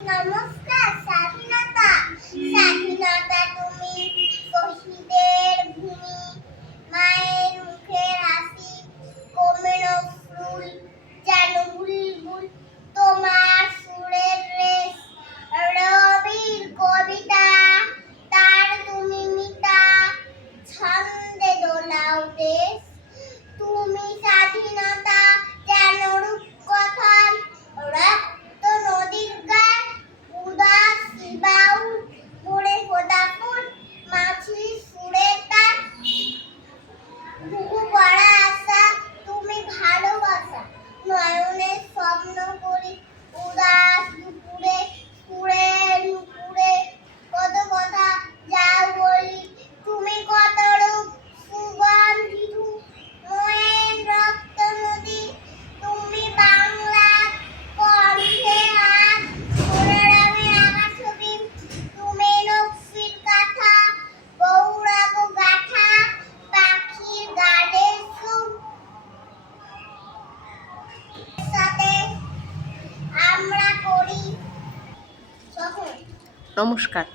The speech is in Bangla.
নমস্কার। স্বাধীনতা স্বাধীনতা তুমি শহীদের ভূমি, মায়ের মুখের হাসি কমে নজরুল, যেন বুলবুল তোমার সুরের রেশ, রবির কবিতা তার তুমি মিতা, ছন্দে দোলাও দেশ। তুমি স্বাধীনতা যেন রূপকথার রক্ত নদীর গান, উদাস বাউল মোড়ে ফোদাফুল মাছির সুরে তার, বুকু ভরা আশা তুমি ভালোবাসা, নয়নের স্বপ্ন করি উদাস দুপুরে সুরে নুপুরে, কত কথা যাও বলি তুমি কত রূপ সুগন্ধিত ময়ের রক্ত নদী, তুমি বাংলার কণ্ঠে আজ সোনারামে আঁকা ছবি, তুমি নকশির কাঁথা গৌরব গাথা পাখির গানের সুর, সাথে আমরা করি। নমস্কার।